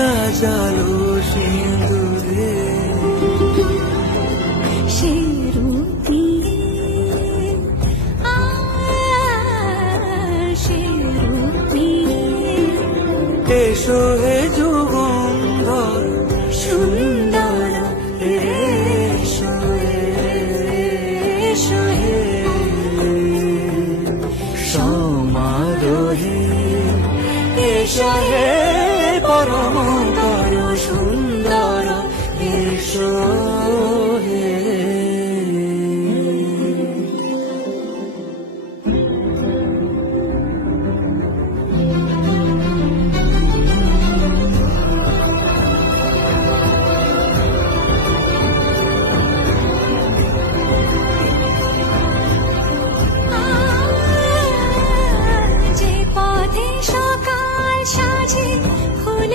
সাজালো সিঁদুরে সে রূপ দিয়ে সে রূপ দিয়ে এসো হে যুগন্ধর সুন্দর এসো এসো হে সমারোহে এসো হে